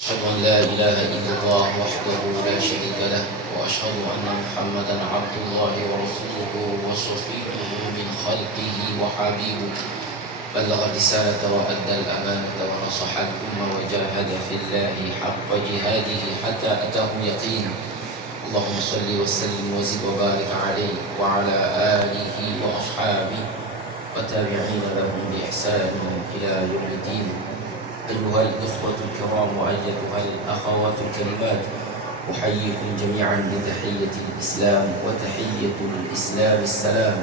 أشهد أن لا إله إلا الله وحده لا شريك له وأشهد أن محمدا عبد الله ورسوله وصفيه من خلقه وحبيبه بلغ الرسالة وأدى الأمانة ونصح الأمة وجاهد في الله حق جهاده حتى أتاه اليقين. اللهم صل وسلم وزد وبارك عليه وعلى آله وأصحابه والتابعين لهم بإحسان إلى يوم الدين. أيها الإخوة الكرام وأيتها الأخوات الكريمات، أحييكم جميعا بتحية الإسلام، وتحية الإسلام السلام.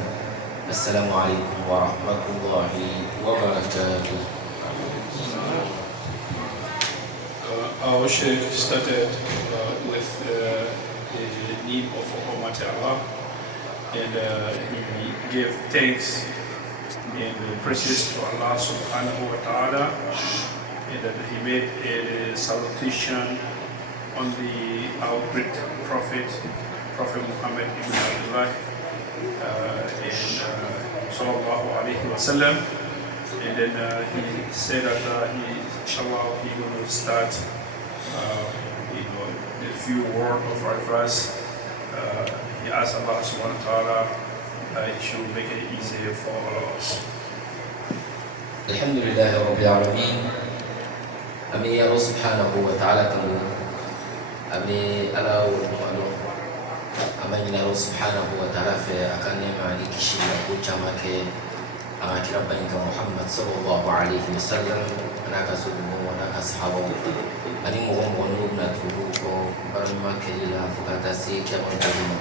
السلام عليكم ورحمة الله وبركاته. Our Sheikh started with the name of Almighty Allah, and he gave thanks and praises to Allah subhanahu wa ta'ala, and that he made a salutation on our great Prophet Muhammad ibn Abdullah sallallahu alayhi wa sallam. And then he said that inshallah he's going to start the few words of advice. He asked Allah subhanahu wa ta'ala he should make it easier for all of us. Alhamdulillah Rabbil Alameen. Ami Allah subhanahu wa ta'ala tamu. Ami Allah wa amani Allah subhanahu wa ta'ala fe akan neema alikishia kuchama ke akirabanka Muhammad sallallahu alayhi wa sallam anakasudumu anakasahaba ani mugongo na turuko barama kelila fukata si kama ndani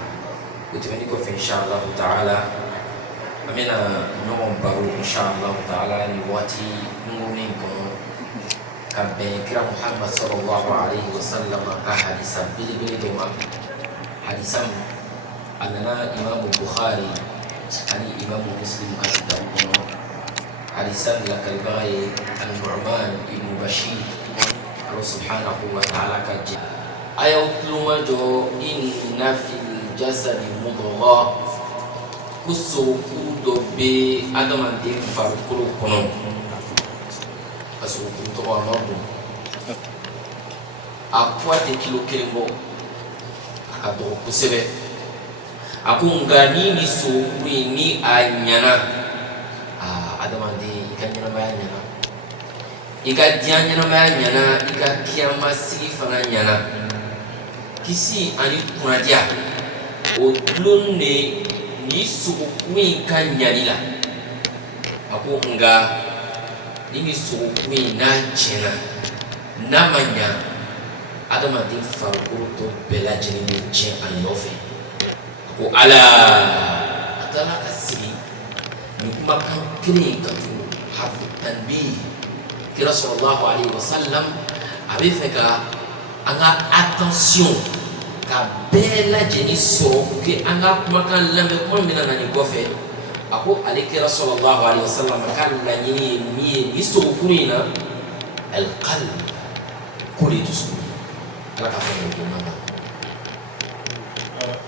utumeniko fi inshallah ta'ala. Amina no baru inshallah ta'ala ni wati muniko kabbe kira Muhammad sallallahu alayhi wa sallam ka hadisa bili dema hadisam anana Imam Bukhari ani Imam Muslim kasida kono hadisan la kalbai al-Nu'man ibn Bashir Allah subhanahu wa ta'ala kaji ayat lumajo inna fil jasadi mudghah kusuku dobe adamante farkulu kono asuku to wanodo akwate kilo kelimbo akado kusebe akungani ni sokuri ni anyana adamante ikanyana bayanyana ikadianyana bayanyana ikakiyama sifana nyana kisi ani kunadia odlunne ni sokuri kanyalila akunga ni sokuri na chena namanya adamante farko to bela jeni ni chen anofe ko ala atala kasiri ni kuma kan kini kan hafu tanbih kira sallallahu alaihi wasallam abifeka anga attention ka bela jeni so ke anga kuma kan lambe kuma mina nani kofe ako alikira sallallahu alaihi wasallam kan la nyini ni so kurina alqalb kulitus ala ka fa ko mama.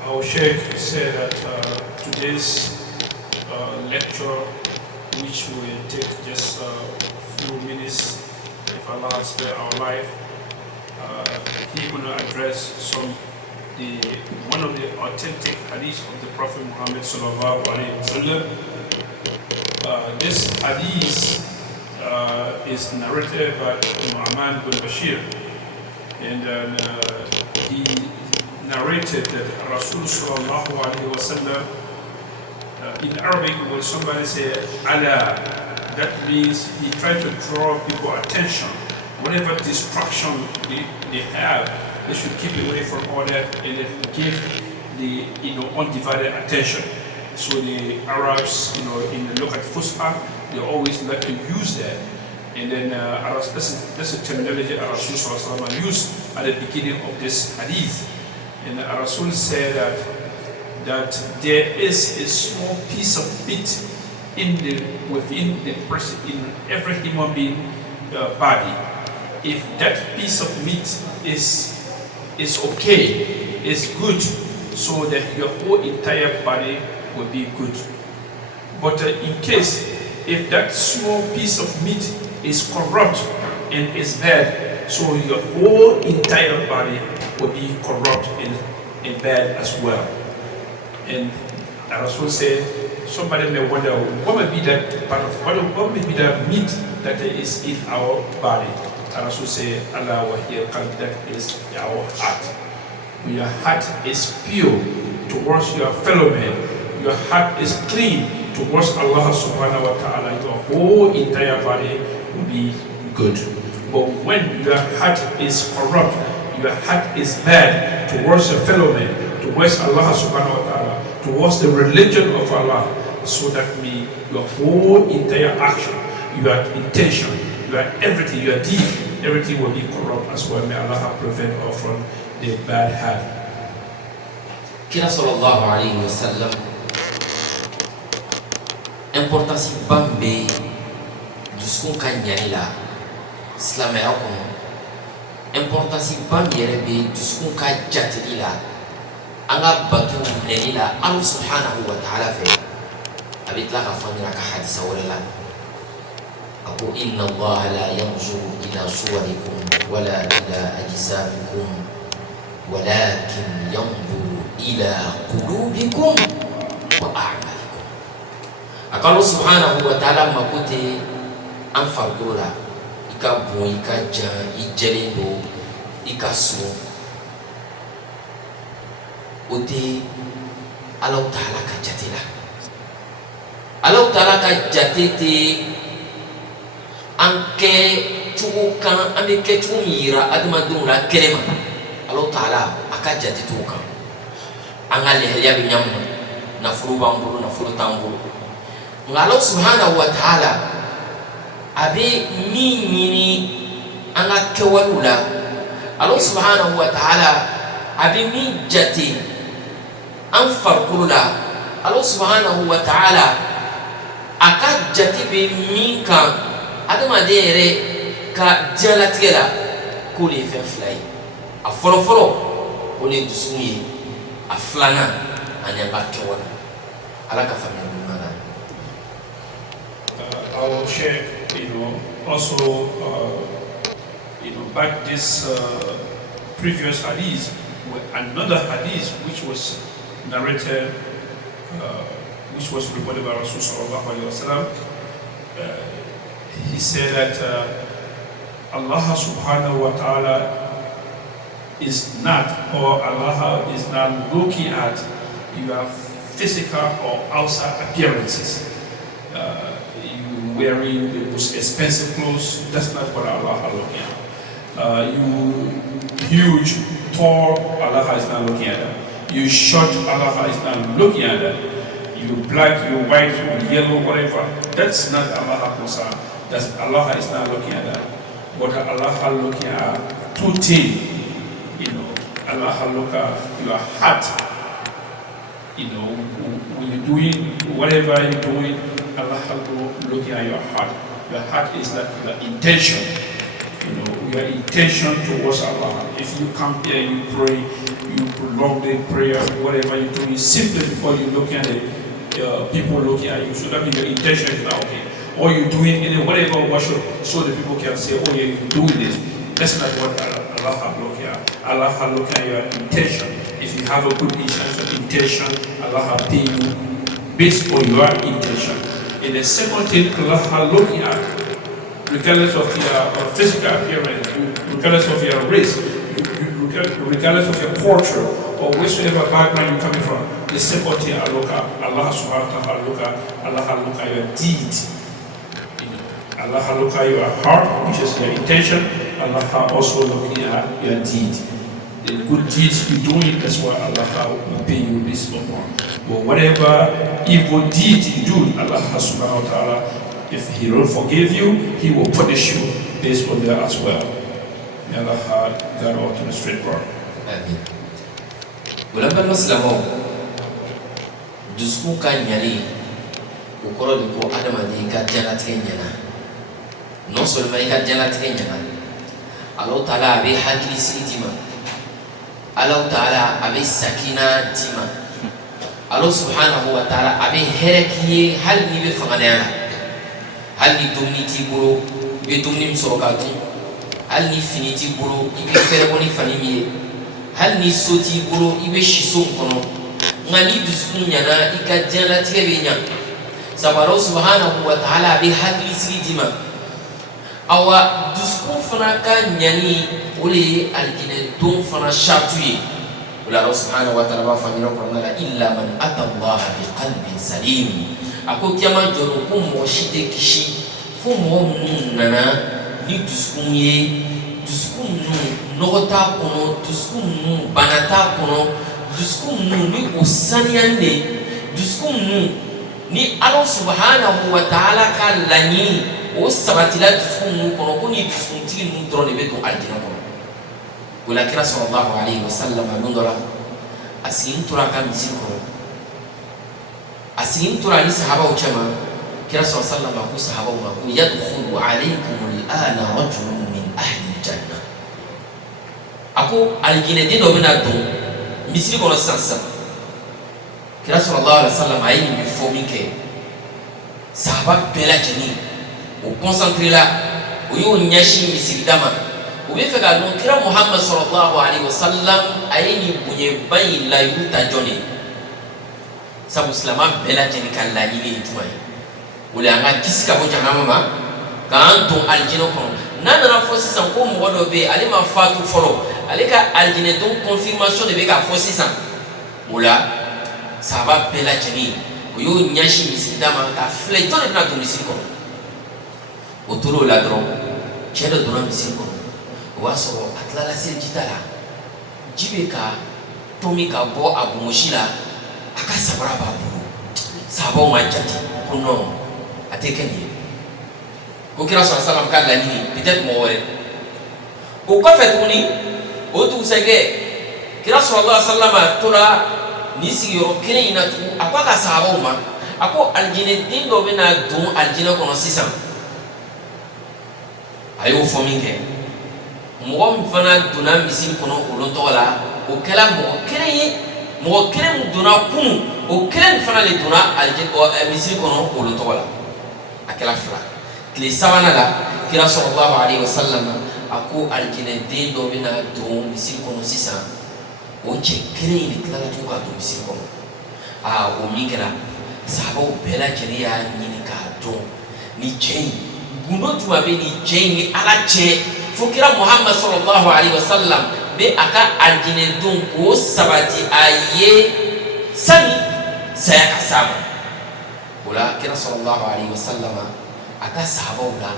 Our Sheikh said that today's lecture, which will take just a few minutes, if Allah spare our life, He's going to address one of the authentic hadiths of the Prophet Muhammad sallallahu alaihi wasallam. This hadith is narrated by Imam bin Bashir, and he narrated that Rasul sallallahu alaihi wasallam, in Arabic when somebody say ala, that means he tried to draw people attention. Whatever distraction they have, they should keep away from all that and then give the undivided attention. So the Arabs, in the look at Fusha, they always like to use that. And then that's a terminology that Rasul sallallahu alaihi wasallam used at the beginning of this hadith. And Rasul said that there is a small piece of meat within the person, in every human being body. If that piece of meat is okay, is good, so that your whole entire body will be good. But in case if that small piece of meat is corrupt and is bad, so your whole entire body will be corrupt in bad as well. And Rasul said, somebody may wonder what may be that part of what may be that meat that is in our body. Rasul said, Allah wa hiya qalb, that is our heart. When your heart is pure towards your fellow man, your heart is clean towards Allah subhanahu wa ta'ala, your whole entire body will be good. But when your heart is corrupt, your heart is bad towards your fellow man, towards Allah subhanahu wa ta'ala, towards the religion of Allah, so that means your whole entire action, your intention, your everything, your deed, everything will be corrupt as well. May Allah prevent us from the bad heart. Kira sallallahu alaihi wasallam importance bambe duskun kan yanila silamɛya kɔnɔ importance bambe yɛrɛ be duskun ka jateli la an ka bato minɛni la Allah subhanahu wa ta'ala fɛ a bɛ tila ka fɔ ka hadisa wɛrɛ la a ko inna Allah la yanzuru ila suwarikum wala ila ajsamikum walakin yanzuru ila qulubikum wa a'malikum. Allah subhanahu wa ta'ala makote an farikolo la i ka bon, i ka jan, i jɛlen don, i ka sun, o tɛ Alahu Ta'ala ka jate la. Alahu Ta'ala ka jate tɛ an kɛ cogo kan, an bɛ kɛ cogo min yira adamadenw la kɛnɛ ma. Alahu Ta'ala a ka jate t'o kan. An ka leheriya bɛ ɲan mun, nafolo b'an bolo, nafolo t'an bolo. Nka Allah subhanahu wa ta'ala a bɛ min ɲini an ka kɛwalew la. Allah subhanahu wa ta'ala a bɛ min jate an farikolo la. Allah subhanahu wa ta'ala a ka jate bɛ min kan adamaden yɛrɛ ka diɲɛlatigɛ la, k'o de ye fɛn fila ye. A fɔlɔfɔlɔ o de ye dusukun ye, a filanan ani an ka kɛwale. Ala ka faamuyali ɲuman na. I will share, also, back this previous hadith with another hadith which was narrated, which was reported by Rasul sallallahu alaihi wasallam. He said that Allah subhanahu wa ta'ala is not, or Allah is not looking at your physical or outside appearances. You wearing the most expensive clothes, that's not what Allah is looking at. You huge, tall, Allah is not looking at that. You short, Allah is not looking at that. You black, you white, you yellow, whatever, that's not Allah concern. That's Allah is not looking at that. But Allah is looking at two things. Allah look at your heart. When you're doing whatever you're doing, Allah looking at your heart. Your heart is like the intention. Your intention towards Allah. If you come here, you pray, you prolong the prayer, whatever you're doing, simply because you're looking at it, people looking at you. So that means your intention is not okay. Or you're doing whatever worship, so the people can say, oh yeah, you're doing this. That's not what Allah looking at. Allah looking at your intention. If you have a good intention, Allah pay you based on your intention. And the second thing Allah looking at, regardless of your physical appearance, regardless of your race, regardless of your culture, or whichever background you're coming from, the second thing Allah subhanahu wa ta'ala look at your deed. Allah look at your heart, which is your intention. Allah also looking at your deed. The good deeds you're doing, that's why Allah will pay you this upon. But whatever evil deed you do, Allah subhanahu wa ta'ala, if He don't forgive you, He will punish you based on that as well. May Allah guide all to the straight path. Amin. Ulama Muslimu dusukun ka ɲali o kɔrɔ de ko adamaden ka diɲɛlatigɛ ɲɛna. Non seulement i ka diɲɛlatigɛ ɲɛna, Allah Ta'ala a bɛ hakilisigi d'i ma, Allah Ta'ala a bɛ sakina d'i ma, Allah subhanahu wa ta'ala a bɛ hɛrɛ k'i ye hali n'i bɛ fanganaya la, hali ni dumuni t'i bolo i bɛ dumuni min sɔrɔ ka dun, hal ni finiti bolo ibe fere boni fanimi hal ni soti bolo ibe shiso kono ngani dusukun nyana ikajana tigebe nya sabaro subhanahu wa ta'ala bi hadli sigidima awa dusukun fana ka nyani ole aljine don fana shartuye wala subhanahu wa ta'ala ba famina qur'ana illa man ata Allah bi qalbin salim ako kiyama joro ko mo shite kishi fo mo nana ni dusukun ye dusukun nogota kono dusukun banata kono dusukun ni osaniyande dusukun ni Allah subhanahu wa ta'ala ka lani o sabatila dusukun kono ko ni dusukun tigi nu drone be to aljina kono wala kira sallallahu alaihi wasallam nundora asin turaka misil kono asin turani sahaba uchama kira sallallahu alaihi wasallam ku sahaba ma ku yadkhulu alaykum al'ana rajulun min ahli janna ako aljina de do bena do misil kono sansa kira sallallahu alaihi wasallam ayi mi fomi ke sahaba bela jeni o concentré là o yo nyashi misil dama ube feka don kira Muhammad sallallahu alaihi wasallam ayini bunye bayi la yuta jone sabu islama bela jeni kala yini tumai ule anga kisika bo jahannama ma kan ton aljino kon nana fo sisan ko mo do be ale ma fatu folo ale ka aljine don confirmation de be ka fo sisan ula saba bela jeni oyo nyashi misidama ka fle to de na to misiko otoro la dron chedo dron misiko waso atlala sel jitala jibe ka tomi ka bo abu moshila aka sabara babu sabo majati kuno atekeni ko kira sallallahu kala ni peut-être mo wore o ko fetuni o tu sege kira sallallahu alaihi wasallam tora ni sigiro kene ina tu apaka sabo ma ako aljine dindo bena dun aljine kono sisan ayo fominke mo fana duna misil kono olon tola o kala mo kere duna kun o kere fana le duna aljin o misil kono olon tola akela fra kle sawana la kira sallallahu alaihi wasallam ako aljine de do bina do misil kono sisa o che kere ni kala to ka do misil kono o migera sabo bela jeriya ni ka do ni jei gundo tuma be ni jei ni ala che fukira Muhammad sallallahu alaihi wasallam be aka aljine don ko sabati aye sani saya kasama wala kira sallallahu alaihi wasallam aka sahaba wala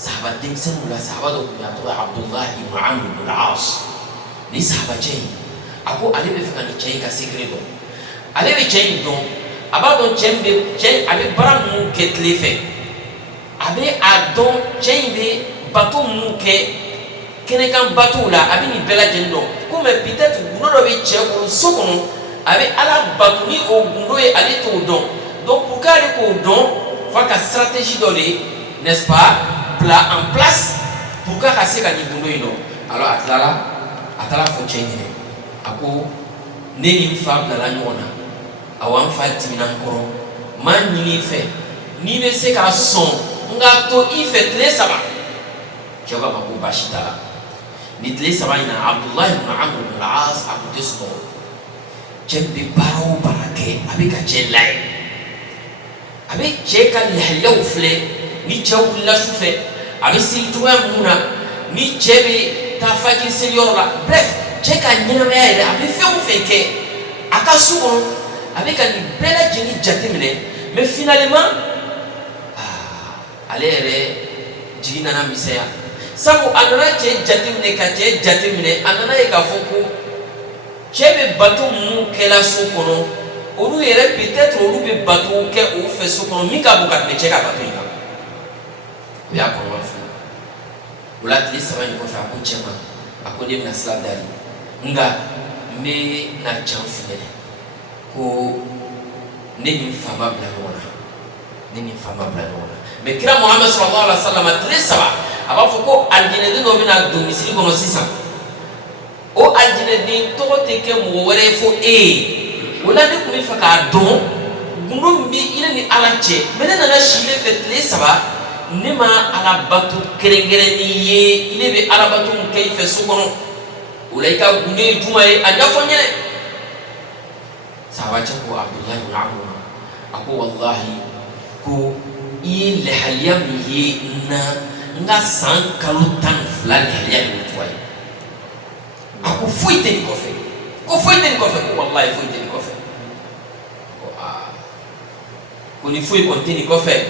sahaba dimsan wala sahaba do ya to Abdullah ibn Amr ibn al-As ni sahaba jey ako ale be fika ni jey ka secret do ale be jey do abado jembe jey abe baram ketlefe abe adon jey be bateau muke kene kan bateau la abini bela jendo comme peut-être gundo do be cheko sokono abe ala bateau ni o gundo e ali to don donc pour kale ko don fa ka stratégie do le n'est-ce pas plat en place pour ka se ka ni gundo ino alors atala fo chengine ako neni fam la nyona awan fa timina nkoro man ni fe ni be se ka son nga to ifet le sama joga mako bashita nitle sabaina Abdullah ibn Amr ibn al-As abu tisno jembi baro barake abika jelai abe cheka lahyaw fle ni chawla shufe abe siltuwa muna ni chebe tafaki seniora bref cheka nyama ya abe feu feke akasuko abika ni bela jeni jatimine mais finalement alere jina na misaya sabu anana che jatimine ka che jatimine anana e ka foko chebe bateau mu kela sokono olu yere peut-être olu be bateau ke o fe sokono mi ka bukat me cheka bateau ina ya ko wa fu ula tli sabani ko fa ko chema akode na sladari nga me na chanfine ko neni fama blanona mais kira Muhammad sallallahu alaihi wasallam tli saba aba foko aljine de no bina do misiri kono sisan o aljine din to te ke mo wore fo wala de ko mi faka don gundo mbi ina ni alache mena na shile fet le saba nema alabatu kerengereni ye ile be alabatu mkei fe sukono ulaika gune juma ye anyafo nyene sahaba chako Abdullah ibn Amr ako wallahi ko ile halia ye na nga san kalutan flan halia ni twai ako fuite ni kofe ko wallahi fuite ni kofe ko ni fuite kontini kofe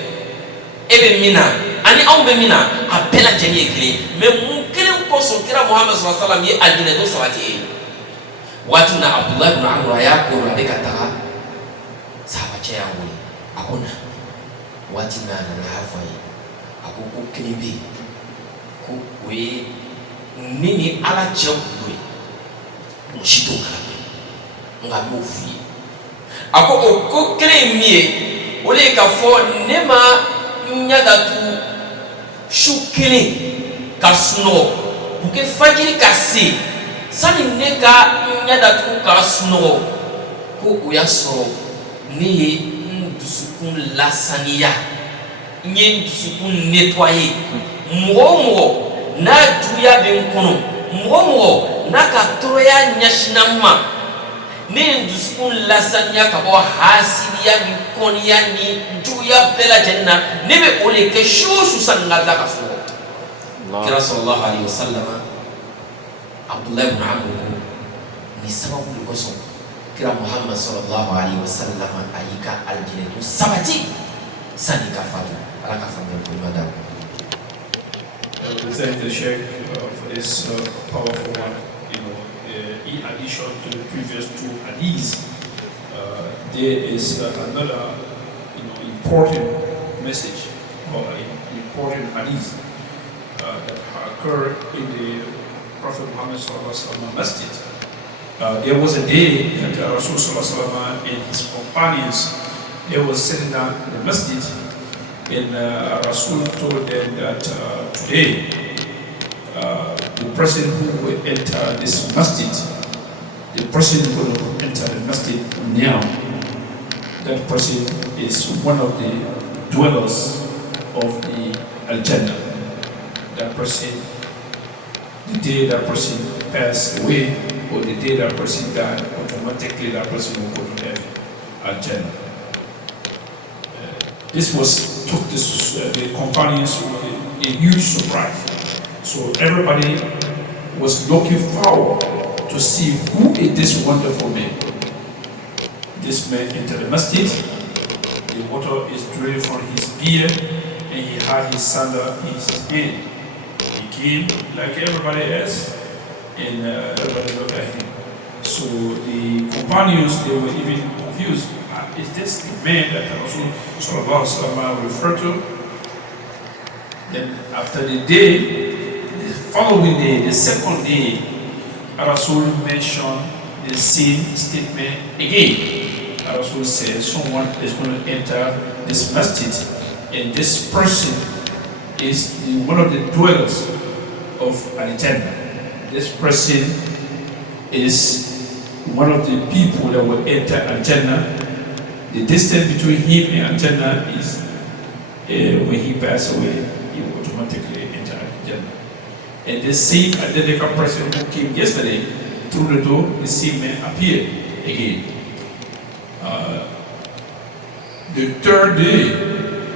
ebe mina ani awbe mina appela jeni ekle me mukelen ko so kira Muhammad sallallahu alaihi wasallam ye adina do sawati watu na Abdullah ibn Amr ya ko rabe kata sahaba cha yangu akona wati na hafai akoko kinibi ko we nini ala cha kuwe mushito kala nga mofi akoko ko kele mie ole ka fo nema nyadatu shukini kasno buke fajiri kasi sani neka nyadatu kasno ko uyaso ni ndusukun lasaniya nye ndusukun nettoyer mo na duya ben kono mo na katroya nyashinama ni ndusukun lasaniya kabo hasidiya ni koniya ni juya bela janna nebe ole ke shushu sangaza kaso kira sallallahu alaihi wasallam Abdullah ibn Amr ni sababu likoso kira Muhammad sallallahu alaihi wasallam aika aljinatu sabati sani kafatu alaka famia kwa madam. We thank the Sheikh for this powerful one. In addition to the previous two hadiths, there is another, important message or important hadith that occurred in the Prophet Muhammad sallallahu alaihi wasallam masjid. There was a day that Rasul sallallahu alaihi wasallam and his companions they were sitting down in the masjid, and Rasul told them that today the person who will enter this masjid, the person who will enter the masjid now, that person is one of the dwellers of the Al-Jannah. That person, the day that person passed away, or the day that person died, automatically that person will go to the Al-Jannah. This took the companions with a huge surprise. So everybody was looking forward to see who is this wonderful man. This man entered the masjid, the water is dripping from his beard, and he had his sandal in his hand. He came like everybody else, and everybody looked at him. So the companions, they were even confused. Is this the man that Rasul sallallahu alaihi wasallam referred to? Then after the day, the following day, the second day, Rasul mentioned the same statement again. Rasul said someone is going to enter this masjid, and this person is one of the dwellers of Al-Jannah. This person is one of the people that will enter Al-Jannah. The distance between him and Al-Jannah is when he passes away, he will automatically enter Al-Jannah. And the same identical person who came yesterday through the door, the same man appeared again. The third day,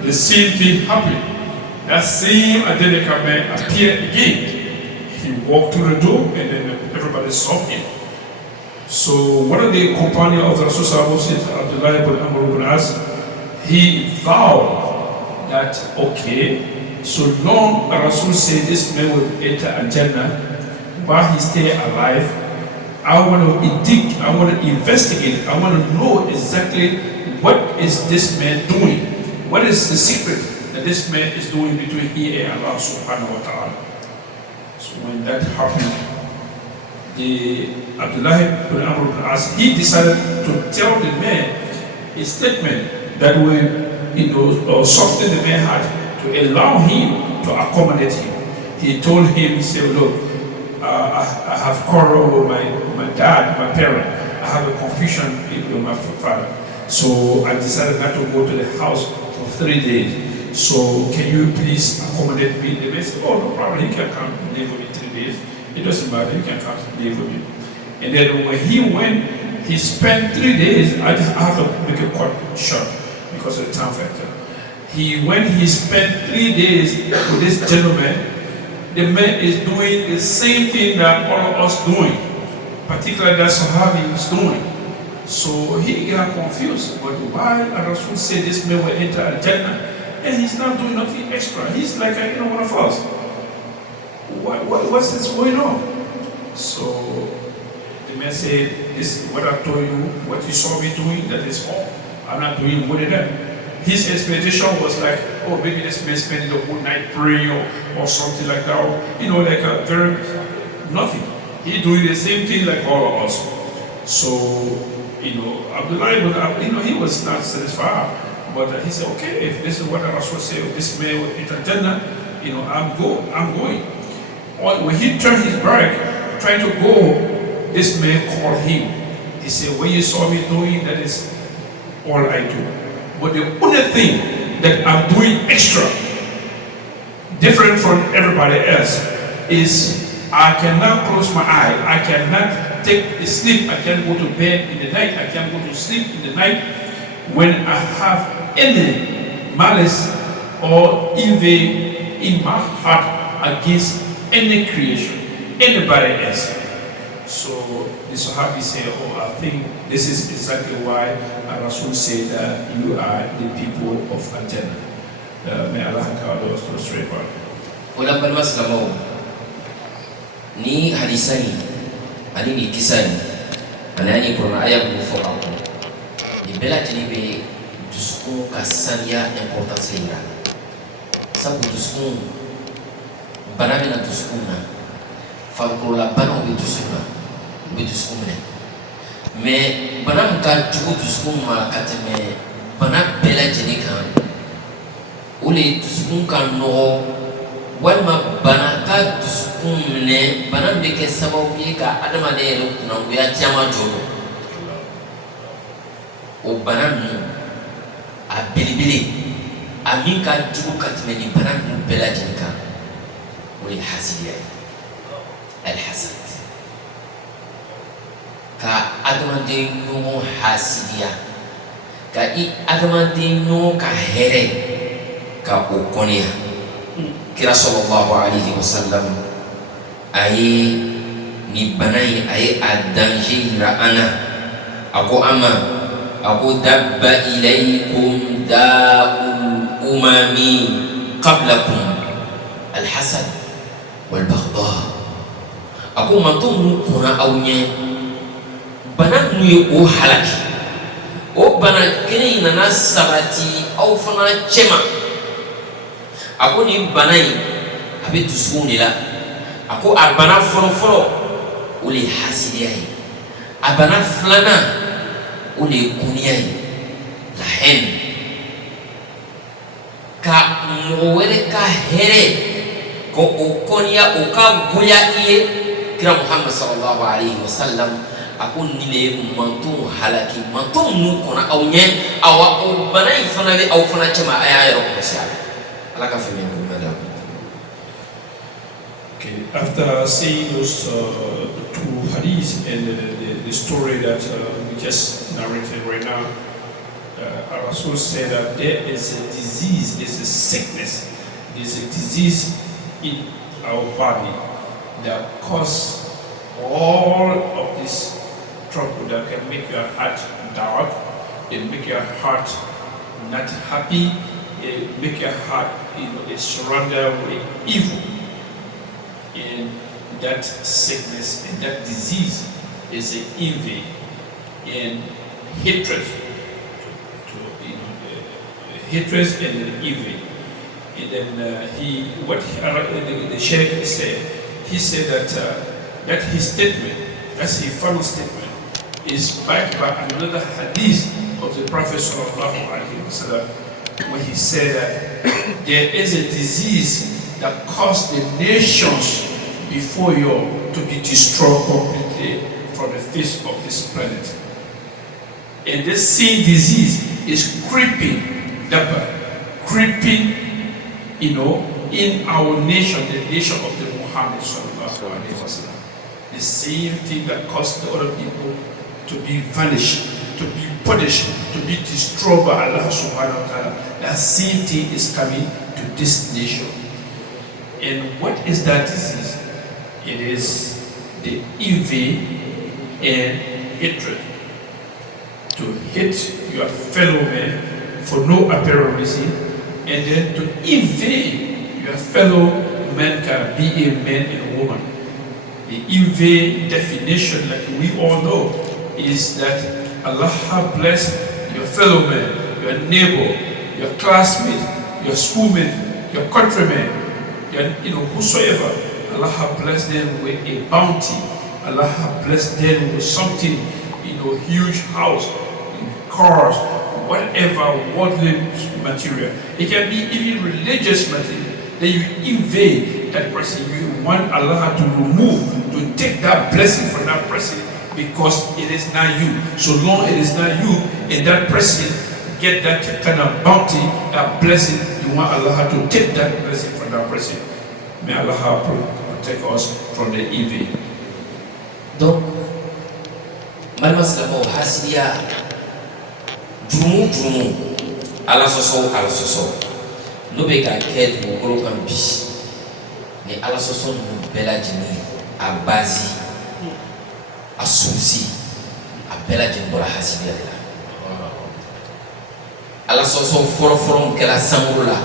the same thing happened. That same identical man appeared again. He walked through the door, and then everybody saw him. So one of the companions of the Rasul said, Abdullah ibn Amr ibn As, he vowed that, okay, so long as Rasul said this man will enter Al-Jannah, while he stay alive, I want to dig, I want to investigate, I want to know exactly what is this man doing. What is the secret that this man is doing between he and Allah subhanahu wa ta'ala. So when that happened, the Abdullah ibn Amr ibn As, he decided to tell the man a statement that will soften the man's heart, to allow him to accommodate him. He told him, he said, look, I have quarreled with my dad, my parent. I have a confusion with my father. So I decided not to go to the house for 3 days. So can you please accommodate me? The man said, oh, no problem, he can come live with me 3 days. It doesn't matter, he can come live with me. And then when he went, he spent 3 days. I have to make it quite short because of the time factor. He spent 3 days with this gentleman. The man is doing the same thing that all of us doing, particularly that Sahabi is doing. So he got confused. But why Rasul said this man will enter Al-Jannah and he's not doing nothing extra? He's like one of us. What's this going on? So the man said, this is what I told you, what you saw me doing, that is all. I'm not doing more than that. His expectation was like, oh, maybe this man spending the whole night praying or something like that. Or, like a very, nothing. He doing the same thing like all of us. So, Abdullah, he was not satisfied. But he said, okay, if this is what I was say, this man will enter Jannah, I'm going. When he turned his back, trying to go, this man called him. He said, when you saw me doing, that is all I do. But the only thing that I'm doing extra, different from everybody else, is I cannot close my eye. I cannot take a sleep. I can't go to bed in the night. I can't go to sleep in the night when I have any malice or envy in my heart against any creation, anybody else. So the Sahabi said, oh, I think this is exactly why Rasul said that you are the people of Al-Jannah. May Allah cover those to straight path. Ulang palmas lamaw ni hadisani ani ni kisani anani kuna aya mufo ako ni bela tinibe dusku kasania importance ira sabu dusku banabe na dusku na falko la bana obi dusku ne mais bana ka jugu dusku ma kateme bana bela tinika ule dusku kan no walma bana ka dusukun minɛ bana bɛ kɛ sababu ye ka adamaden yɛrɛ kunangoya caman jɔrɔ o bana ninnu a belebele a min ka jugu ka tɛmɛ ni bana ninnu bɛɛ lajɛlen kan o ye hasidiya ye alhasad ka adamaden ɲɔgɔn hasidiya ka i adamaden ɲɔgɔn ka hɛrɛ ka o kɔniya kira sallallahu alaihi wasallam aye ni banai aye danger yira ana ako ama ako dabba ilaykum da'ul umami qablakum alhasad wal baghdha ako mantum kuna awnya bana nuye o halaki o bana kene nana sabati aw fana chema ako ni bana yi a bɛ dusukun de la a ko a bana fɔlɔ o de ye hasidiya ye a bana filanan o de ye kuniya ye la haine ka mɔgɔ wɛrɛ ka hɛrɛ ko o kɔniya o ka goya i ye kira Muhammad sallallahu alaihi wasallam a ko ni de ye mantonw halaki mantonw ninnu kɔnɔ aw ɲɛ awa o bana in fana bɛ aw fana cɛ ma a y'a yɛrɛ kɔlɔsi a la. Okay, after seeing those two hadiths and the story that we just narrated right now, Rasul said that there is a disease, there's a sickness, there's a disease in our body that causes all of this trouble that can make your heart dark, it make your heart not happy, it make your heart is surrounded with evil. And that sickness and that disease is an envy and hatred, hatred and envy. And then the Sheikh said, he said that his statement, that's his final statement, is backed by another hadith of the Prophet sallallahu alaihi wasallam, when he said that there is a disease that caused the nations before you to be destroyed completely from the face of this planet. And this same disease is creeping in our nation, the nation of the Muhammad sallallahu alaihi wasallam, the same thing that caused the other people to be vanished, to be punished, to be destroyed by Allah subhanahu wa ta'ala, that same thing is coming to this nation. And what is that disease? It is the envy and hatred. To hate your fellow man for no apparent reason, and then to invade your fellow man, can be a man and a woman. The invade definition, like we all know, is that Allah has blessed your fellow man, your neighbor, your classmate, your schoolmate, your countryman, whosoever. Allah has blessed them with a bounty. Allah has blessed them with something, huge house, cars, whatever worldly material. It can be even religious material. Then you invade that person. You want Allah to remove, to take that blessing from that person, because it is not you. So long it is not you, and that person get that kind of bounty, that blessing, you want Allah to take that blessing from that person. May Allah protect us from the evil. Donc, malmaslamo hasiya jumu ala soso no be ka kɛ dugukolo kan bi ni ala soso ninnu bɛɛ lajɛlen a base a susi a bɛɛ lajɛlen bɔra hasidiya de la. ala soso fɔlɔfɔlɔ kɛra sankolo la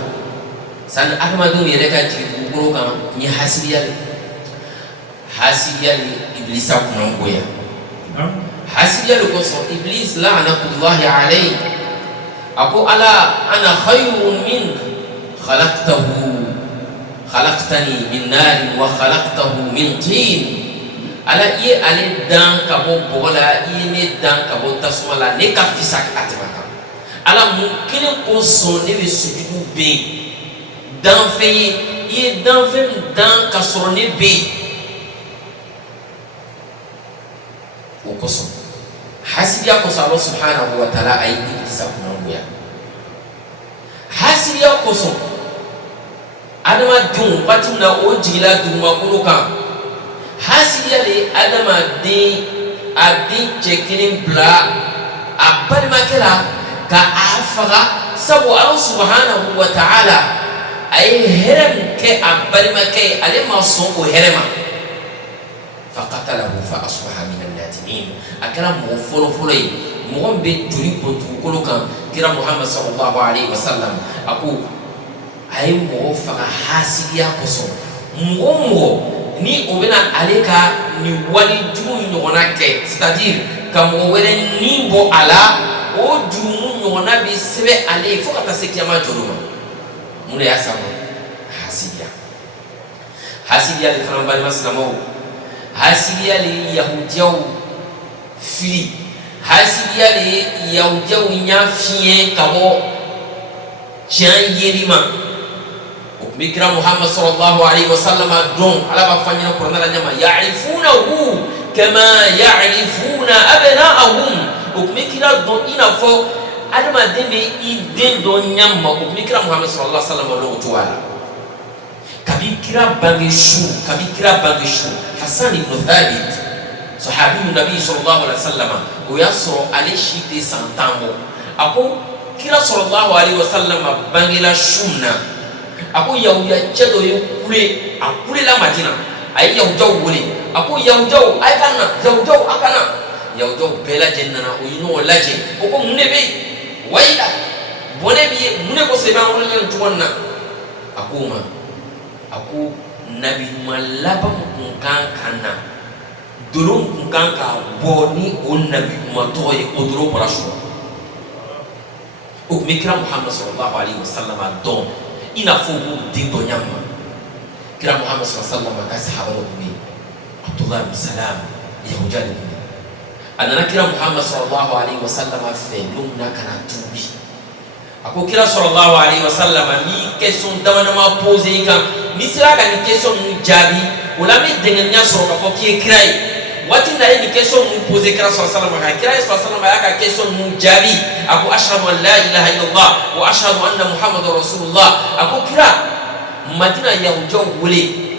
sani adamadenw yɛrɛ ka jigin dugukolo kan ni hasidiya de iblisa kunna goya. hasidiya de kosɔn iblis la'anatullahi alayhi a ko ala ana khayrun min khalaqtani min narin wa khalaqtahu min tin. ala i ye ale dan ka bɔ bɔgɔ la, i ye ne dan ka bɔ tasuma la, ne ka fisa a tɛmɛ kan. ala mun kelen kosɔn ne bɛ sujudu bɛ yen danfɛn ye, i ye danfɛn min dan ka sɔrɔ ne bɛ yen. o kosɔn hasidiya kosɔn Allah subhanahu wa ta'ala a ye iblisa kunna goya. hasidiya kosɔn adamadenw waati min na o jigila dugumakolo kan, hasidiya de ye adamaden a den cɛ kelen bila a balimakɛ la ka a faga, sabu Allah subhanahu wa ta'ala a ye hɛrɛ min kɛ a balimakɛ ye, ale ma sɔn o hɛrɛ ma. faqatalahu fa asbaha min an-nadimin. a kɛra mɔgɔ fɔlɔfɔlɔ ye, mɔgɔ min bɛ joli bɔ dugukolo kan. kira Muhammad sallallahu alaihi wasallam a ko a ye mɔgɔ faga hasidiya kosɔn. mɔgɔ ni o bɛna ale ka nin wali jugu ɲɔgɔnna kɛ, c'est-à-dire ka mɔgɔ wɛrɛ ni bɔ a la, o jurumu ɲɔgɔnna bɛ sɛbɛn ale ye fo ka taa se kiyama jɔdon ma. mun de y'a sama? hasidiya. hasidiya de fana balima silamɛw, hasidiya de ye yahudiyaw fili. hasidiya de ye yahudiyaw ɲa fiɲɛ ka bɔ tiɲɛ yeli ma. o tun bɛ kira Muhammad sallallahu alaihi wasallam dɔn. ala b'a fɔ an ɲɛna kuranɛ la ɲɛma ya'rifunahu kama ya'rifuna abna'ahum. o tun bɛ kira dɔn i n'a fɔ adamaden bɛ i den dɔn ɲa ma. o tun bɛ kira Muhammad sallallahu alaihi wasallam dɔn o cogoya la. kabi kira bange su Hassan ibn Thabit, sahabi nabi sallallahu alaihi wasallam, o y'a sɔrɔ ale si tɛ san 10 bɔ. a ko kira sallallahu alaihi wasallam bangela su na. a ko yahudiya cɛ dɔ ye kule, a kulela Madina. a ye yahudiyaw wele, a ko yahudiyaw a ye ka na, yahudiyaw a ka na. yahudiyaw bɛɛ lajɛlen nana, o ye ɲɔgɔn lajɛ. o ko mun de bɛ yen? wayila bɔnɛ b'i ye, mun de ko se b'an wele nin cogo in na? a ko ma, a ko nabi ɲuman laban kun kan ka na, dolon kun kan ka bɔ ni o nabi ɲuman tɔgɔ ye, o dolon bɔra su. o tun bɛ kira Muhammad sallallahu alaihi wasallam dɔn i n'a fɔ o den dɔ ɲa ma. kira Muhammad sallallahu alaihi wasallam ka sahaba dɔ tun bɛ yen, Abdullah bin Salam, yahudiya de tun bɛ. a nana kira Muhammad sallallahu alaihi wasallam fɛ don min na ka na tuubi. a ko kira sallallahu alaihi wasallam ni question dama posé i kan, ni sera ka ni question ninnu jaabi, o la n bɛ dɛngɛniya sɔrɔ k'a fɔ k'i ye kira ye. waati min na a ye ni question ninnu posé kira sallallahu alaihi wasallam kan, kira sallallahu alaihi wasallam a y'a ka question ninnu jaabi. a ko ashhadu an la ilaha illallah wa ashhadu anna muhammadan rasulullah. a ko kira Madina yahudiyaw wele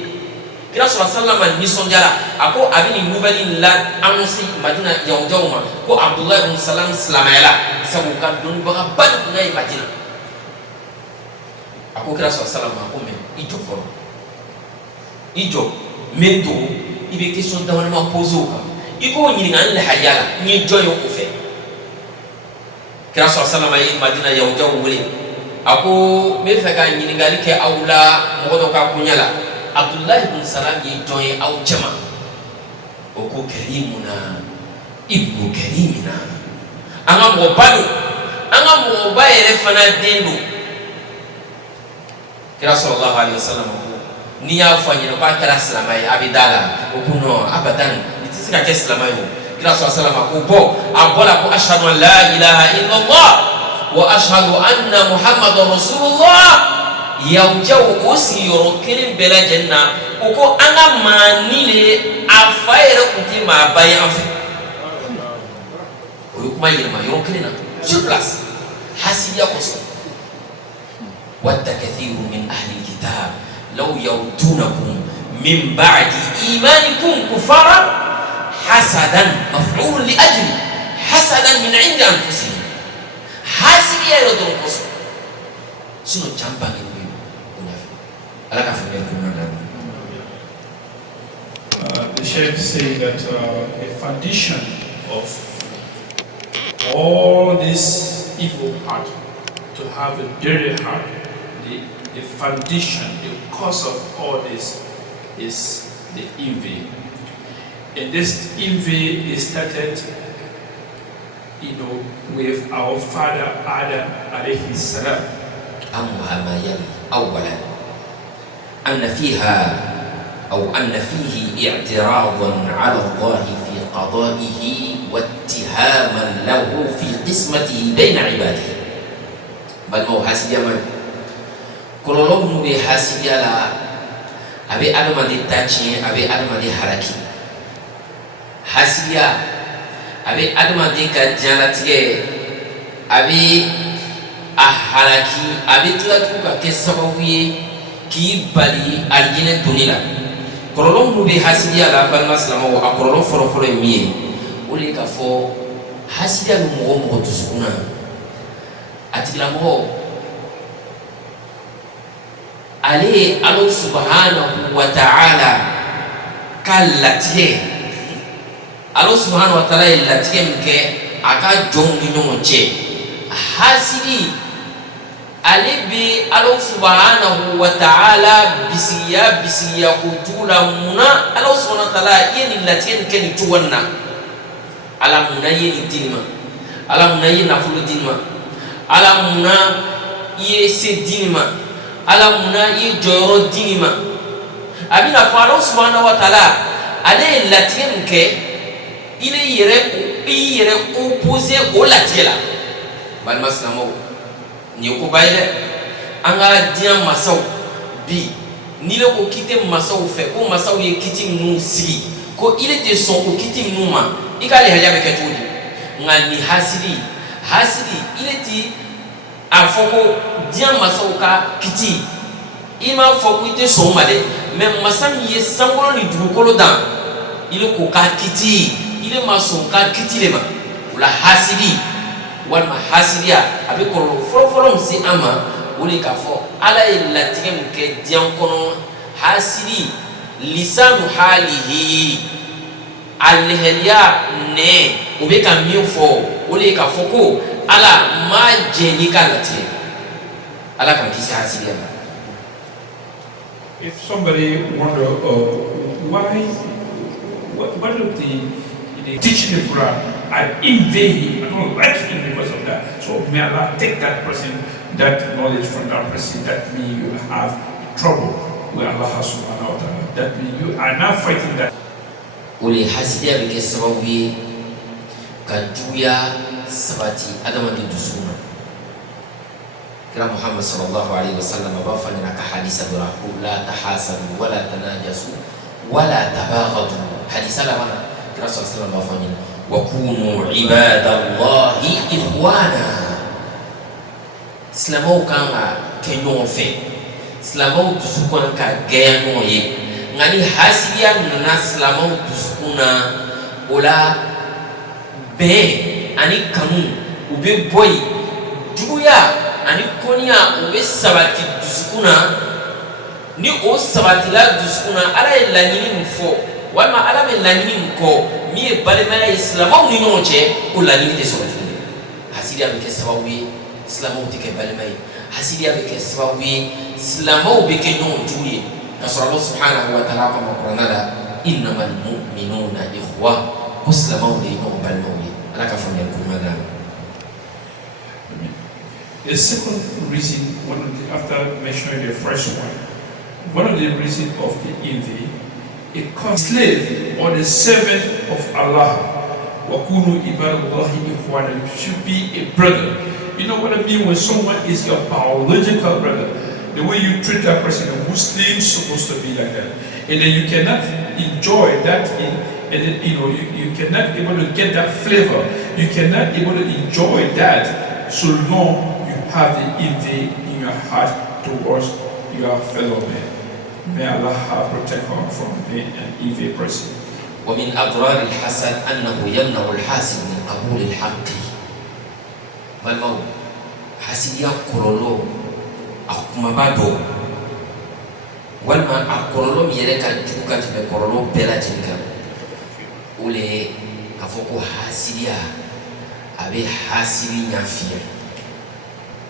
kira sallallahu ni sonjara ako abini nouvelle la annonce Madina yahudiyaw ma ko Abdullah ibn Salam silamayala sabu ka don baga ban ngai Madina ako kira sallallahu ako men ijo foro ijo mendo ibe question dawani ma pozo ka iko nyini ngan le hayala ni joyo ko fe kira sallallahu Madina yahudiyaw wele ako me fe ka nyini ngali ke awla mo do ka kunyala Abdullah ibn Salam ye joye aw jama oko karimuna ibnu karimina anga mo balu anga mo bayere fana dendo kira sallallahu alaihi wasallam ko ni ya fanya ba kira salamai abidala okuno abadan itisika ke salamai kira sallallahu alaihi wasallam ko bo abola ko ashhadu an la ilaha illallah wa ashhadu anna muhammadar rasulullah yahudiyaw o sigiyɔrɔ kelen bɛɛ lajɛlen na o ko an ka maani le a fa yɛrɛ tun tɛ maa ba ye an fɛ o ye kuma yɛlɛma yɔrɔ kelen na sur place hasidiya kosɔn wadda kathiru min ahli kitab law yardunakum min ba'di imanikum kufara hasadan maf'ulun li ajli hasadan min 'indi anfusihim hasidiya yɛrɛ dɔrɔn kosɔn sinon jamba kelen the Sheikh say that the foundation of all this evil heart, to have a dirty heart, the foundation, the cause of all this is the envy. And this envy is started, with our father Adam alayhi salam. أن فيه اعتراضا على الله في قضائه واتهاما له في قسمته بين عباده بل ما هو حاسد يمن كل لهم بحاسد يلا أبي أدم دي تاتشين أبي أدم دي حركي حاسد يا أبي أدم دي كجالتي أبي أحركي أبي تلاتوكا كسبوي ki bali aljine dunila korolon mu be hasidiya la balma salama wa korolon foro miye ole ka fo hasidiya lu mo tusuna atila mo ale Allah subhanahu wa ta'ala kallatiye Allah subhanahu wa ta'ala latiye mke aka jongi nyonche hasidi ale bi Allah subhanahu wa ta'ala bisiya kutula muna Allah subhanahu wa ta'ala yeni latiyen ken tuwanna ala muna yeni dinma ala muna yeni nafulu dinma ala muna ye se dinma ala muna ye joro dinma abina fa Allah subhanahu wa ta'ala ale latiyen ke ile yere opposé au latiyela bal maslamo ni ko bayde anga diam masaw bi ni le ko kite masaw fe ko masaw ye kiti nu sigi ko ile te son ko kiti nu ma ikale hajabe ke tudi ngani hasidi ile ti afoko diam masaw ka kiti ima foko ite son made même masam ye sangolo ni dukolo dan ile ko ka kiti ile mason ka kiti le ma la hasidi walma hasidiya abe korolo fɔlɔ si ama wole ka fɔ ala ye latigɛ min kɛ diɲɛ kɔnɔ hasidi lisanu halihi alihɛriya nɛ o bɛ ka min fɔ wole ka fɔ ko ala ma jɛ ni ka latigɛ ala kan kisi hasidiya ma. If somebody wonder what do the teaching the Quran, I envy, I don't like him because of that. So may Allah take that person, that knowledge from that person, that means you have trouble with Allah subhanahu wa ta'ala. That means you are not fighting that. Uli hasidia bike sababu kajuya sabati adama di dusuna. Kira Muhammad sallallahu alaihi wasallam bafanya ka hadisa beraku la tahasadu wala tanajasu wala tabaghadu. Hadisa la mana kira sallallahu alaihi wasallam bafanya wa kunu ibadallahi ikhwana. Islamu kanga kenyon fe silamɛw dusukun ka gɛya ɲɔgɔn ye nka ni hasidiya nana silamɛw dusukun na o la bɛn ani kanu u bɛ bɔ yen juguya ani kɔniya u bɛ sabati dusukun na ni o sabatila dusukun na ala ye laɲini min fɔ walima ala bɛ laɲini min kɔ min ye balimaya ye silamɛw ni ɲɔgɔn cɛ o laɲini tɛ sɔrɔ tuguni hasidiya bɛ kɛ sababu ye silamɛw tɛ kɛ balima ye hasidiya bɛ kɛ sababu ye silamɛw bɛ kɛ ɲɔgɔn jugu ye ka sɔrɔ ala subhanahu wa ta'ala kama kuranna la innamal mu'minuna ikhwa ko silamɛw de ye ɲɔgɔn balimaw ye ala ka faamuyali ko ɲuman d'an ma. The second reason, after mentioning the first one of the reasons of the envy, it comes slave or the servant of Allah. Wakunu ibadallahi ikhwana. You should be a brother. You know what I mean when someone is your biological brother. The way you treat that person, a Muslim is supposed to be like that. And then you cannot enjoy that and then, you cannot able to get that flavor. You cannot able to enjoy that so long you have the envy in your heart towards your fellow man. May Allah protect us from being an evil person. ومن أضرار الحسد أنه يمنع الحاسد من قبول الحق. بالمو حسد يقولوا أكما بعدو والما أقولوا ميرك جوكا تبقولوا بلا جنكا ولي كفوكو حسديا أبي حسدي نافيا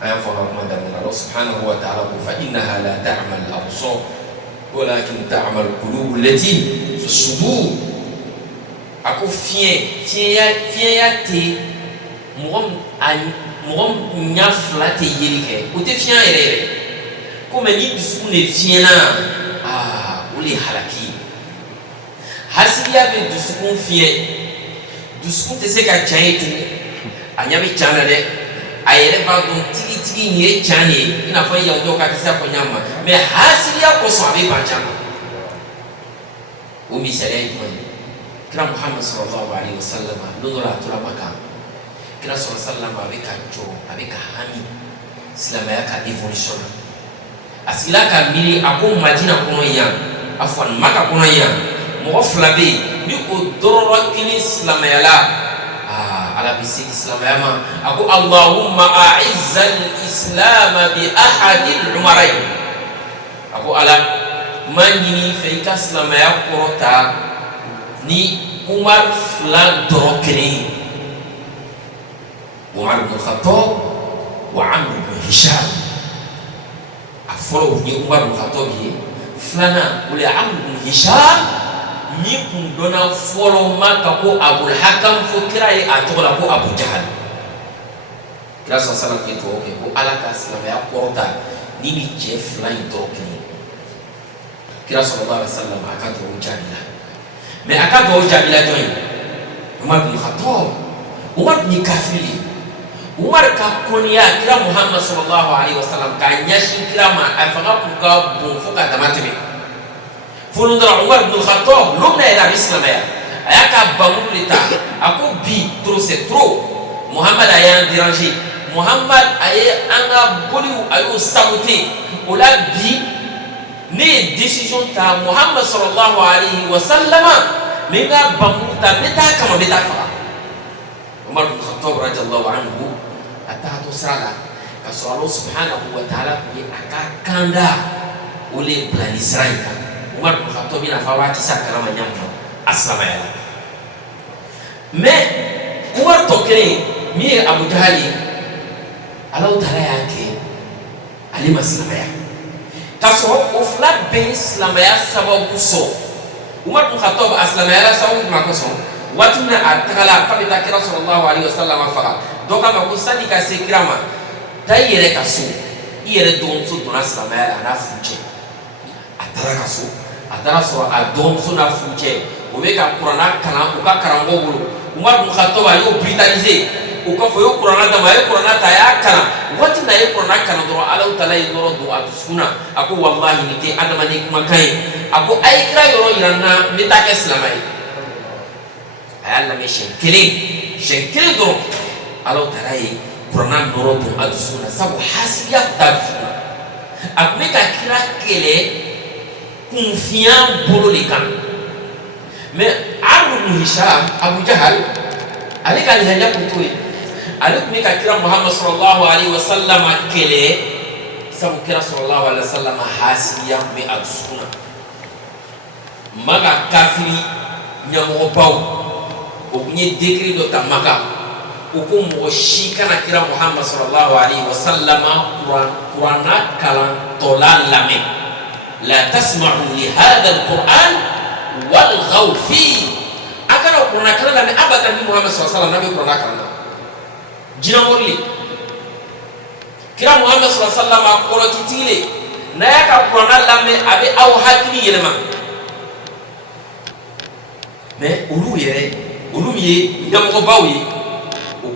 أيام فرقنا من الله سبحانه وتعالى فإنها لا تعمل الأبصار ولكن تعمل القلوب التي في الصدور. Aku finya te mɔgɔ nya fila tɛ yeli kɛ o tɛ fiɲɛ yɛrɛ komi ni dusukun de fiɲɛna o de halaki hasidiya bɛ dusukun fiɲɛ dusukun tɛ se ka can ye tugun a ɲɛ bɛ can na dɛ a yɛrɛ b'a dɔn tigitigi nin ye can de ye i n'a fɔ yahudiw ka kisa fɔ ɲa ma mɛ hasidiya kosɔn a bɛ ban can na o misaliya ye jumɛn ye kira Muhammad sallallahu alaihi wasallam lodora tura maka kira sallallahu alaihi wasallam abeka hami silamaya ka evolution asila ka miri ako Madina kono ya afwan maka kono ya mo flabe ni o dororo kini silamaya la ala bisi silamaya ma ako Allahumma a'izz al-islam bi ahadil umarain ako ala manini fe ka silamaya korota ni Umar flan dorokene Umar bin Khattab wa Amr bin Hisham afolo ni Umar bin Khattab ye flana ule Amr bin Hisham ni kun dona folo maka ko Abul Hakam fo kiraye atola ko Abu Jahal kira sallallahu alaihi wasallam ko ala ka salama ya korota ni bi je flan dorokene kira sallallahu alaihi wasallam akato jabila mais akato jabila joyi Umar bin Khattab Umar bin kafiri Umar ka koniya kira Muhammad sallallahu alaihi wasallam ka nyashi kira ma afaka kuka bonfuka damatime fonundra Umar bin Khattab lumna ila islam ya ayaka bamulita ako bi trop c'est trop Muhammad aya déranger Muhammad aya anga boliu ayo saboter ola bi ne décision ta Muhammad sallallahu alaihi wasallam menga bamuta beta kama beta fa Umar bin Khattab radhiyallahu anhu atato sala kaso Allah subhanahu wa ta'ala ni akakanda ule plan Israel Umar bin Khattab ina fa wati sakara manyamto aslama ya mais Umar tokene mi Abu Jahali Allah ta'ala yake alima aslama ya kaso ofla be islama ya sababu so Umar bin Khattab aslama ya sababu makoso watuna atakala kabita kira sallallahu alaihi wasallam faqa doka mako sani ka sekirama tayere kaso iyere don so dona aslama ya na fuche atara kaso atara so adon so na fuche o be ka qur'ana kana o ka karango bulu Umar bin Khattab ayo brutaliser o ka fo yo qur'ana da ma yo qur'ana ta ya kana wati na yo qur'ana kana do Allah taala yi do atusuna ako wallahi ni te adama ni kuma kai ako ay kira yo iranna meta ke islamai ayalla me shenkele do Allah taala yi qur'ana do atusuna sabu hasiya tabuna akme ka kira kele confiant bolo le kan mais Amr ibn Hisham Abu Jahal ale ka hanya kutoe ale kme ka kira Muhammad sallallahu alaihi wasallam kele sabu kira sallallahu alaihi wasallam hasiya me adsuna maga kafiri nyamo baw o nye décret do tamaka o ko mo shika na kira Muhammad sallallahu alaihi wasallam qur'ana kalan tolan lame la tasma'u li hadha alquran walghaw fi akana qur'ana kalan lame abadan ni Muhammad sallallahu alaihi wasallam nabi qur'ana kalan jina morli kira Muhammad sallallahu alaihi wasallam ko titile na yaka qur'ana lame abe aw hakili yelema mais ulu ye nyamo bawi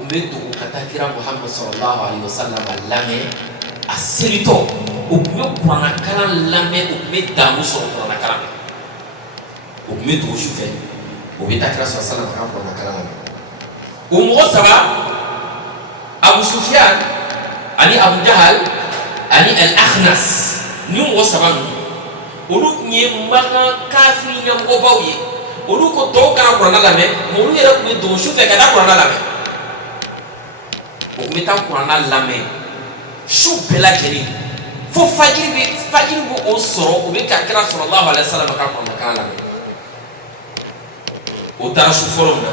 meto katakira Muhammad sallallahu alaihi wasallam lame aselito okume kurana kala lame okume damu so kurana kala okume to shufe obita kira sallallahu alaihi wasallam kurana kala lame umro saba Abu Sufyan ani Abu Jahal ani al-Akhnas ni umro saba olu nye maka kafiri nyam obawi olu ko to kana kurana lame molu yera kume to shufe kada kurana lame o meta kurana lame shu bela jeri fo fajiri bo o soro o be ka kira sallallahu alaihi wasallam ka kurana kala lame o tara shu foro na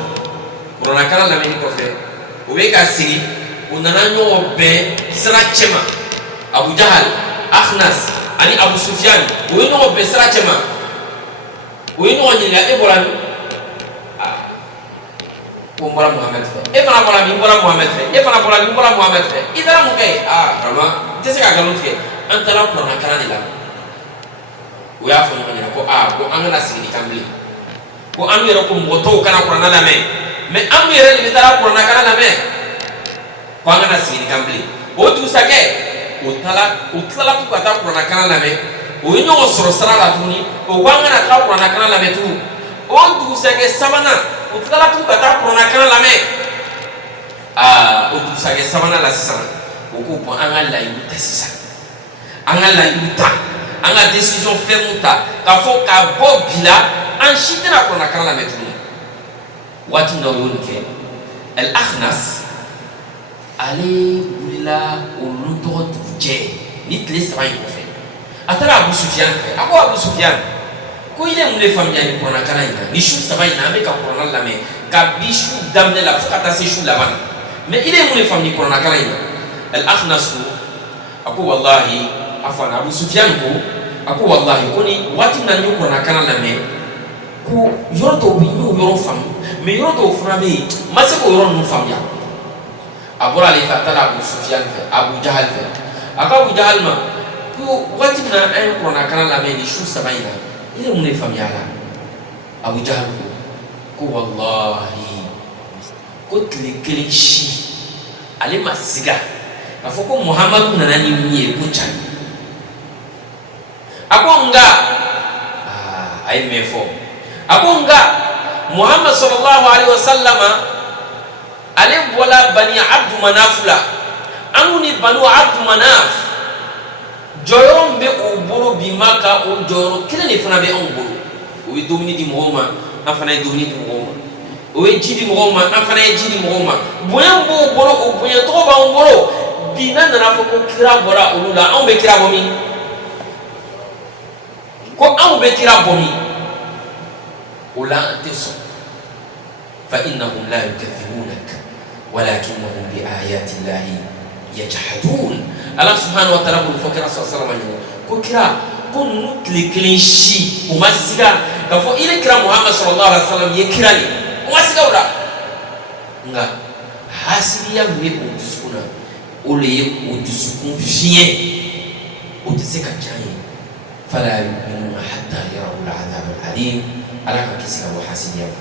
kurana kala lame ni ko fe o be ka siri o nana nyo be sira chema Abu Jahal Akhnas ani Abu Sufyan o no be sira chema o no ni la e bolan Umrah Muhammad fe e fana bola mi umrah Muhammad fe e fana bola mi umrah Muhammad fe idara mo kay vraiment tese ka galon fe antala ko na kana dila o ya fo ngani ko ko angana sigi kamli ko amira ko moto kana ko na lame mais amira ni idara ko na kana lame ko angana sigi kamli o tu sake o tala ko ta ko na kana lame o nyo soro sara la tuni o angana ta ko na kana lame tu o tu sake sabana utala tu kata kurana kana lame o tu sage samana la sisana o ko po anga la yuta sisa anga la yuta anga décision ferme ta ka fo ka bo bila an shitena kurana kana lame tu wati na yonke al Akhnas ali ulila uluto tuje ni tle sabai ko fe atara Abu Sufyan fe Abu Sufyan ko ile mule famille ni kurana kana ina ni shu sabai na me ka kurana lame ka bishu damne la fukata se shu laban mais ile mule famille kurana kana ina al Akhnas ako wallahi afana Abu Sufyan ko ako wallahi ko ni wati na ni kurana kana lame ko yoro bi ni yoro fam mais yoro to funa be mase ko yoro nu fam ya abura li fatala Abu Sufyan fe Abu Jahal fe aka Abu Jahal ma ko wati na ay kurana kana lame ni shu sabai na ile mune famiyala Abu Jahal ko wallahi ko tlikeli shi ale masiga afoko Muhammad nanani miye ko chani akonga ay mefo akonga Muhammad sallallahu alaihi wasallama ale bola bani Abd Manafula anuni banu Abd Manaf jorom be o boro bi maka o joro kila ni fana be on boro o wi domini di moma afana domini di moma o wi jidi moma afana jidi moma boyan bo boro o boyan to ba on boro bina na fa ko kira bora o lula on be kira bomi ko on be kira bomi o la teso fa innahum la yukathibunak walakinnahum bi ayati llahi yajhadun Allah subhanahu wa ta'ala ko fakira sallallahu alaihi wasallam ko kira ko nutli klinshi o masiga da fo ile kira Muhammad sallallahu alaihi wasallam ye kira ni o masiga ura nga hasiya me o dusuna o le o dusukun fiye o tseka chanye fala yu'minu hatta yarawu al'adab al'alim ala ka kisiga wa hasiya.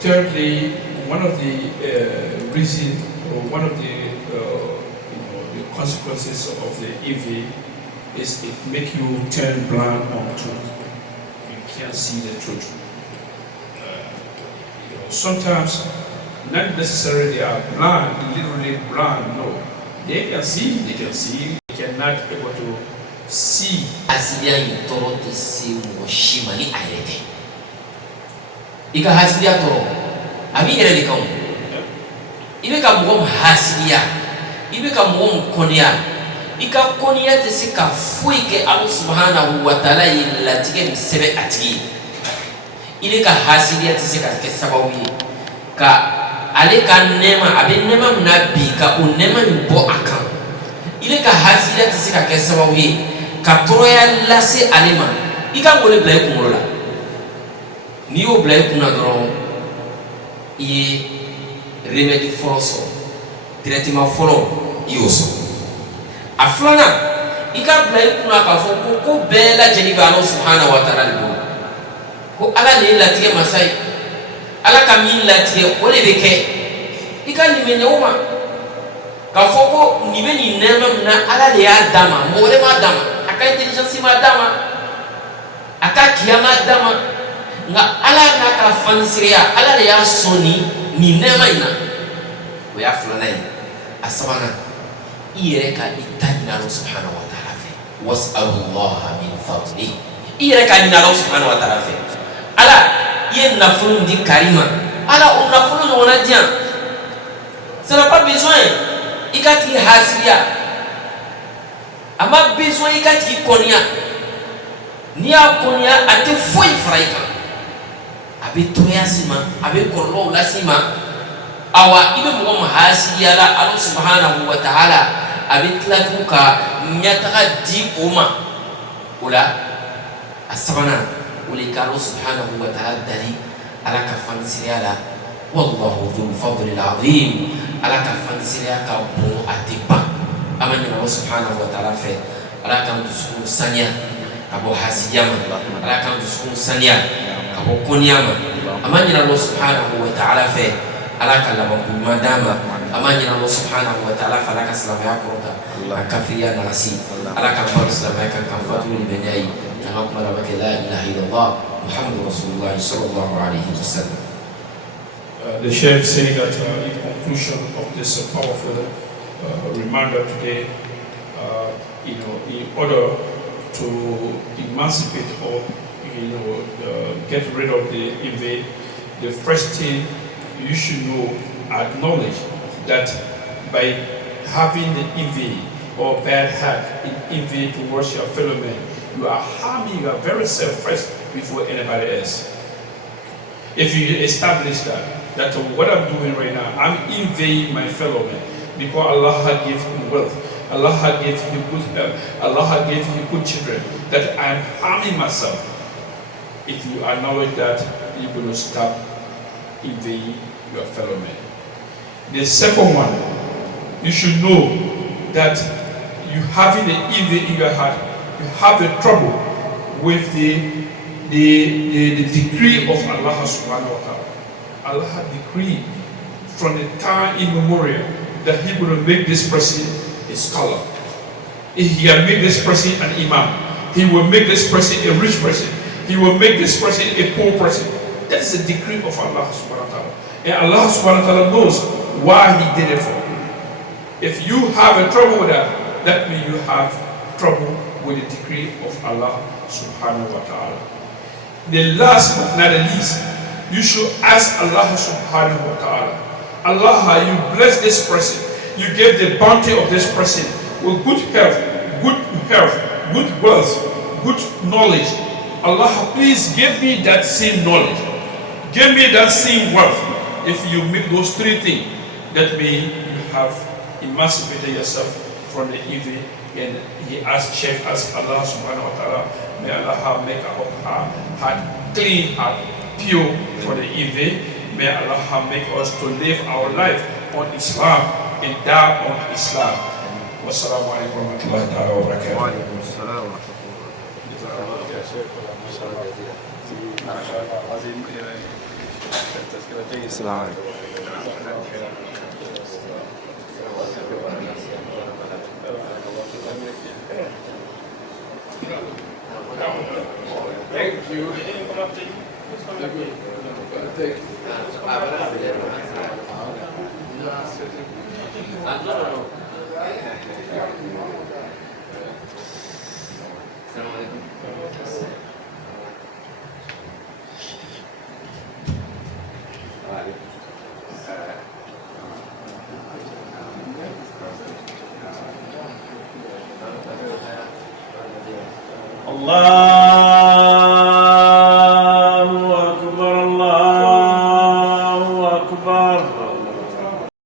Thirdly, one of the reasons or one of the the consequences of the evil is it make you turn blind on truth. You can't see the truth. Sometimes not necessarily they are blind, literally blind. No, They can see, they cannot be able to see. Hasidia in toro te se mo shima ni ayete. Ika hasidia toro. Abi yere de kan. Ibe ka mo hasidia. Ibe ka mo konia. Ika konia te se ka fuike Allah subhanahu wa ta'ala illa tige sebe ati. Ile ka hasidia te se ka ke sababu ka ale ka nema abe nema nabi ka unema mbo akan. Ile ka hasidia te se ka ke sababu ka toroya lase alima ika ngole bla kunkolo la ni yo bla kunna doron i remedy foroso traitement foro yoso aflana ika bla kunna ka fo ko bela jeni ba Allah subhanahu wa ta'ala ko ala ne latige masai ala kamin latige wole beke ika ni menyoma ka fo ko ni be ni nema na ala le ya dama mo le ma dama aka intelligence madama aka kiyama dama nga ala na ka fansiria ala ya soni ni nema ina we ya fulana asabana ire ka itanya Allah subhanahu wa ta'ala fe was'alullah min fadli ire ka ni Allah subhanahu wa ta'ala fe ala ye nafulu di karima ala unafulu no na dia ça n'a pas besoin ikati hasiya ama besoin ikati konia ni a konia ate foi fraika abe toya sima abe kollo la sima awa ibe mo mahasiya la Allah subhanahu wa ta'ala abe tlatuka nyataka di oma ula asabana ulika Allah subhanahu wa ta'ala dali ala ka fansiya la wallahu dhul fadli al-azim ala ka fansiya ka bo atiba amanya Allah subhanahu wa ta'ala fe ala kan dusu sanya abo hasiyama ala kan dusu sanya abo konyama amanya Allah subhanahu wa ta'ala fe ala kan labangu madama amanya Allah subhanahu wa ta'ala fa ala ka salama yako akafiria nasi ala kan fa salama yako kan fatu ni benyai kan hakuma la ilaha illallah muhammadur rasulullah sallallahu alaihi wasallam. The Sheikh saying that in conclusion of this powerful reminder today, in order to emancipate or get rid of the envy, the first thing you should know, acknowledge that by having the envy or bad heart in envy towards your fellow man, you are harming your very self first before anybody else. If you establish that what I'm doing right now, I'm envying my fellow man because Allah had given him wealth, Allah had given him good health, Allah had given him good children, that I'm harming myself. If you acknowledge that, you're going to stop envying your fellow man. The second one, you should know that you having the envy in your heart, you have the trouble with the decree of Allah subhanahu wa ta'ala. Allah had decreed from the time immemorial that He will make this person a scholar. He will make this person an imam. He will make this person a rich person. He will make this person a poor person. That is the decree of Allah subhanahu wa ta'ala. And Allah subhanahu wa ta'ala knows why He did it for you. If you have a trouble with that, that means you have trouble with the decree of Allah subhanahu wa ta'ala. The last but not the least, you should ask Allah subhanahu wa ta'ala, Allah, you bless this person, you gave the bounty of this person with good health, good wealth, good knowledge. Allah, please give me that same knowledge, give me that same wealth. If you make those three things, that means you have emancipated yourself from the evil. And he asked, Sheikh asked Allah subhanahu wa ta'ala, may Allah make our heart clean, heart pure for the evil. May Allah make us to live our life on Islam and die on Islam. Wassalamu alaikum wa rahmatullahi wa barakatuh. Thank you. No. Allah